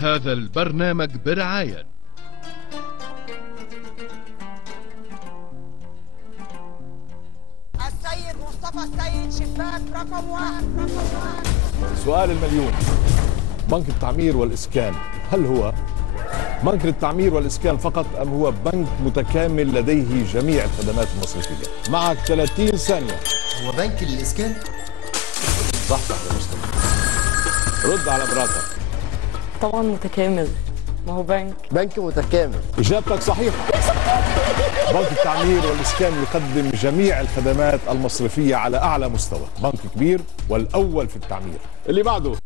هذا البرنامج برعاية السيد مصطفى السيد شباك رقم واحد. سؤال المليون: بنك التعمير والإسكان هل هو بنك للتعمير والإسكان فقط أم هو بنك متكامل لديه جميع الخدمات المصرفية؟ معك 30 ثانية. هو بنك للإسكان؟ صح يا مسلم، رد على مراتك. طبعا متكامل، ما هو بنك متكامل. إجابتك صحيحة. بنك التعمير والإسكان يقدم جميع الخدمات المصرفية على أعلى مستوى، بنك كبير والأول في التعمير. اللي بعده.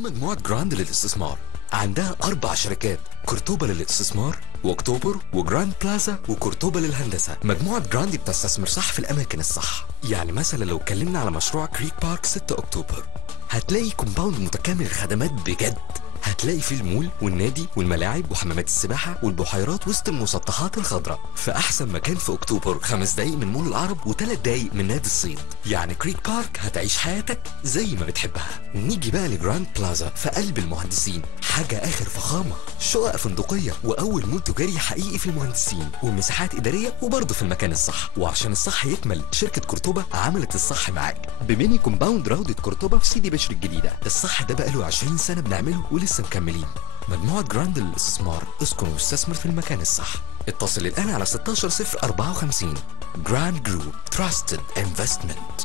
مجموعة جراند للاستثمار عندها 4 شركات: قرطبة للاستثمار، واكتوبر، وجراند بلازا، وقرطبة للهندسة. مجموعة جراند بتستثمر صح في الأماكن الصح. يعني مثلا لو اتكلمنا على مشروع كريك بارك 6 أكتوبر، هتلاقي كومباوند متكامل الخدمات بجد. هتلاقي فيه المول والنادي والملاعب وحمامات السباحة والبحيرات وسط المسطحات الخضراء في أحسن مكان في أكتوبر، 5 دقايق من مول العرب و3 دقايق من نادي الصيد. يعني كريك بارك هتعيش حياتك زي ما بتحبها. نيجي بقى لجراند بلازا في قلب المهندسين، حاجة آخر فخامة، شقق فندقية وأول مول تجاري حقيقي في المهندسين ومساحات إدارية وبرضه في المكان الصح. وعشان الصح يكمل، شركة قرطبة عملت الصح معاك بميني كومباوند روضة قرطبة في سيدي بشر الجديدة. الصح ده بقاله 20 سنة بنعمله ولسه مكملين. مجموعة جراند للاستثمار، اسكن واستثمر في المكان الصح. اتصل الآن على 16054. جراند جروب، تراستد انفستمنت.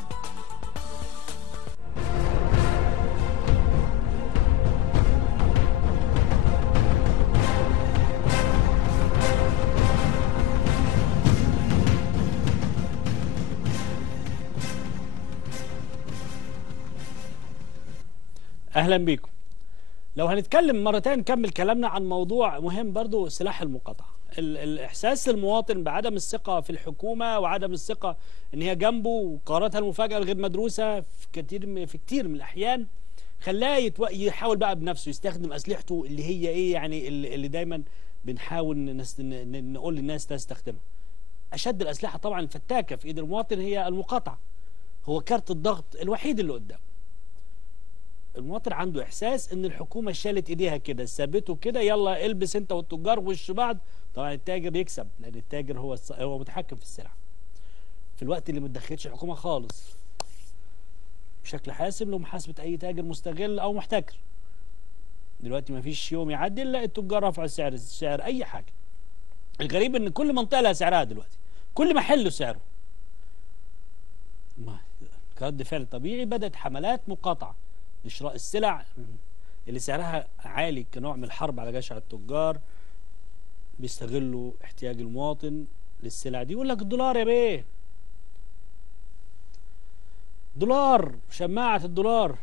اهلا بيكم. لو هنتكلم مرة تانية نكمل كلامنا عن موضوع مهم برضو، سلاح المقاطعة. الإحساس المواطن بعدم الثقة في الحكومة وعدم الثقة إن هي جنبه وقراراتها المفاجئة الغير مدروسة في كتير من الأحيان خلاه يحاول بقى بنفسه يستخدم أسلحته اللي هي إيه، يعني اللي دايما بنحاول نقول للناس تستخدمها. أشد الأسلحة طبعا الفتاكة في إيد المواطن هي المقاطعة، هو كارت الضغط الوحيد اللي قدامه. المواطن عنده احساس ان الحكومه شالت ايديها كده، سابته كده، يلا البس انت والتجار وش بعض. طبعا التاجر يكسب لان التاجر هو متحكم في السلعه. في الوقت اللي ما تدخلش الحكومه خالص بشكل حاسم لمحاسبه اي تاجر مستغل او محتكر. دلوقتي ما فيش يوم يعدي الا التجار رفعوا السعر اي حاجه. الغريب ان كل منطقه لها سعرها دلوقتي، كل محل له سعره. كرد فعل طبيعي بدات حملات مقاطعه لشراء السلع اللي سعرها عالي كنوع من الحرب على جشع التجار. بيستغلوا احتياج المواطن للسلع دي، يقول لك الدولار يا بيه، دولار، شماعة الدولار.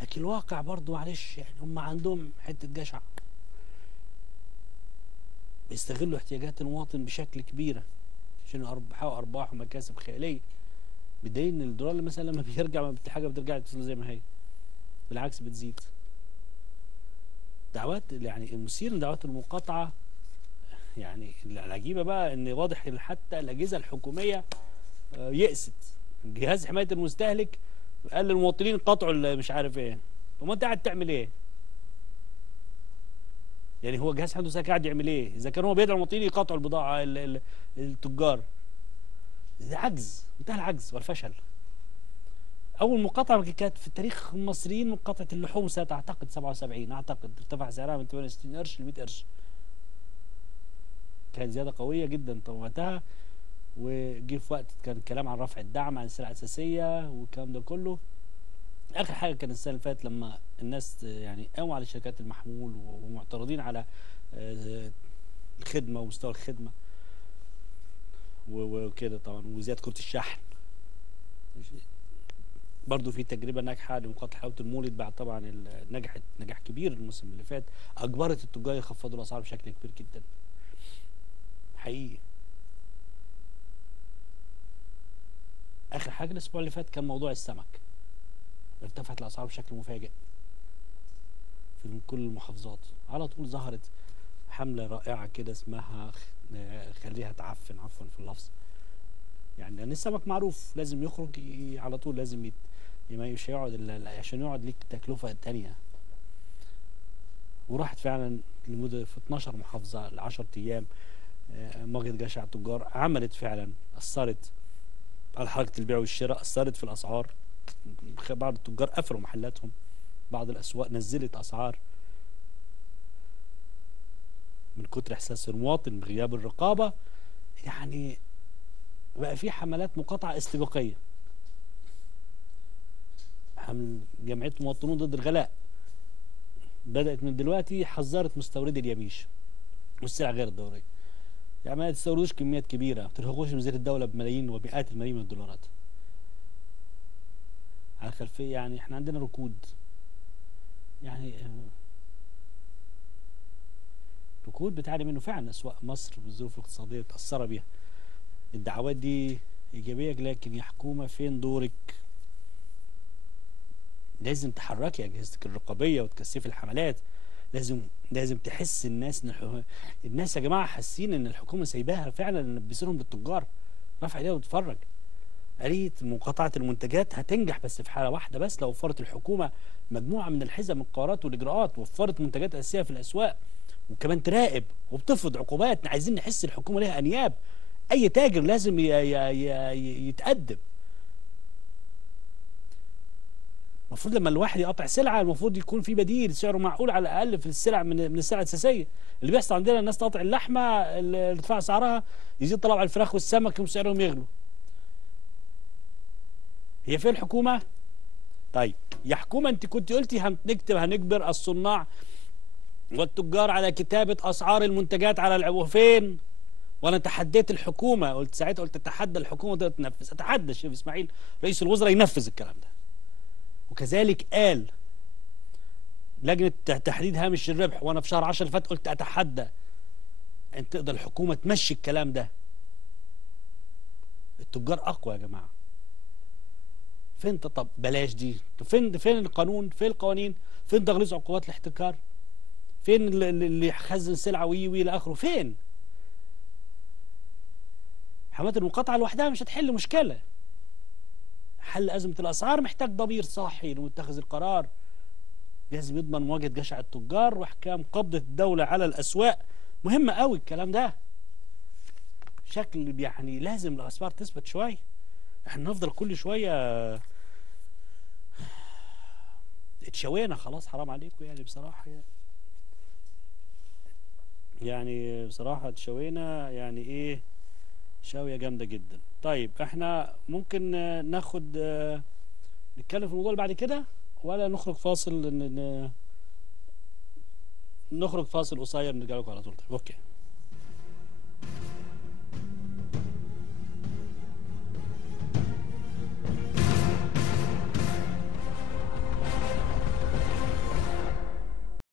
لكن الواقع برضو معلش يعني هم عندهم حتة جشع، بيستغلوا احتياجات المواطن بشكل كبيرة عشان يحققوا أرباح ومكاسب خيالية. بدليل ان الدولار مثلا لما بيرجع ما حاجة بترجع زي ما هي، بالعكس بتزيد. دعوات يعني المثير لدعوات المقاطعة، يعني العجيبة بقى ان واضح ان حتى الأجهزة الحكومية يأست. جهاز حماية المستهلك قال للمواطنين قطعوا مش عارف ايه. طب ما انت قاعد تعمل ايه؟ يعني هو جهاز حماية المستهلك قاعد يعمل ايه؟ إذا كان هو بيدعو المواطنين يقاطعوا البضاعة التجار. ده عجز، منتهى العجز والفشل. أول مقاطعة كانت في تاريخ المصريين مقاطعة اللحوم سنة أعتقد 77، أعتقد ارتفع سعرها من 68 قرش ل 100 قرش. كانت زيادة قوية جدا وقتها. وجي في وقت كان الكلام عن رفع الدعم عن السلع الأساسية والكلام ده كله. آخر حاجة كان السنة اللي فاتت لما الناس يعني قاموا على شركات المحمول ومعترضين على الخدمة ومستوى الخدمة وكده طبعا، وزيادة كروت الشحن. برضو في تجربه ناجحه لمقاطعه حلاوه المولد بعد طبعا نجحت نجاح كبير الموسم اللي فات، اجبرت التجار يخفضوا الاسعار بشكل كبير جدا حقيقي. اخر حاجه الاسبوع اللي فات كان موضوع السمك، ارتفعت الاسعار بشكل مفاجئ في كل المحافظات. على طول ظهرت حمله رائعه كده اسمها خليها تعفن، عفوا في اللفظ، يعني لان السمك معروف لازم يخرج على طول، لازم مش هيقعد عشان يقعد ليك تكلفه تانية. وراحت فعلا لمده في 12 محافظه ل 10 ايام مواجهه جشع التجار، عملت فعلا اثرت على حركه البيع والشراء، اثرت في الاسعار. بعض التجار قفلوا محلاتهم، بعض الاسواق نزلت اسعار من كتر احساس المواطن بغياب الرقابه. يعني بقى في حملات مقاطعه استباقيه، جمعيه المواطنون ضد الغلاء بدات من دلوقتي، حذرت مستوردي اليميش والسلع غير الدوريه، يعني ما تستوردوش كميات كبيره، ما ترهقوش ميزانيه الدوله بملايين ومئات الملايين من الدولارات. على خلفيه يعني احنا عندنا ركود، يعني ركود بتعاني منه فعلا اسواق مصر بالظروف الاقتصاديه متاثره بيها. الدعوات دي ايجابيه، لكن يا حكومه فين دورك؟ لازم تحركي اجهزتك الرقابيه وتكثفي الحملات. لازم تحس الناس ان الناس يا جماعه حاسين ان الحكومه سايباها فعلا بيصيرهم للتجار، رافع ايديها وتتفرج. آلية مقاطعه المنتجات هتنجح بس في حاله واحده بس، لو وفرت الحكومه مجموعه من الحزم القرارات والاجراءات، وفرت منتجات اساسيه في الاسواق، وكمان تراقب وبتفرض عقوبات. عايزين نحس الحكومه ليها انياب، اي تاجر لازم يتأدب. المفروض لما الواحد يقطع سلعه المفروض يكون في بديل سعره معقول على الاقل في السلع من السلع الاساسيه. اللي بيحصل عندنا الناس تقطع اللحمه اللي ارتفاع سعرها يزيد طلب على الفراخ والسمك وسعرهم يغلوا. هي فين الحكومه؟ طيب يا حكومه انت كنت قلتي هنجبر الصناع والتجار على كتابه اسعار المنتجات على العبوه، فين؟ وانا تحديت الحكومه، قلت ساعتها اتحدى الحكومه تقدر تنفذ، اتحدى الشيخ اسماعيل رئيس الوزراء ينفذ الكلام ده. وكذلك قال لجنه تحديد هامش الربح، وانا في شهر 10 اللي فات قلت اتحدى ان تقدر الحكومه تمشي الكلام ده. التجار اقوى يا جماعه. فين؟ طب بلاش دي، فين القانون؟ فين القوانين؟ فين تغليظ عقوبات الاحتكار؟ فين اللي يخزن سلعه وي لاخره؟ فين؟ حملات المقاطعه لوحدها مش هتحل مشكله. حل ازمه الاسعار محتاج ضمير صاحي لمتخذ القرار، لازم يضمن مواجهه جشع التجار واحكام قبضه الدوله على الاسواق. مهم قوي الكلام ده. شكل يعني لازم الاسعار تثبت شويه، احنا نفضل كل شويه اتشوينا خلاص، حرام عليكم يعني بصراحه، يعني بصراحه اتشوينا، يعني ايه، شاويه جامده جدا. طيب احنا ممكن ناخد نتكلم في الموضوع اللي بعد كده، ولا نخرج فاصل؟ نخرج فاصل قصير نرجع لكم على طول. طيب اوكي.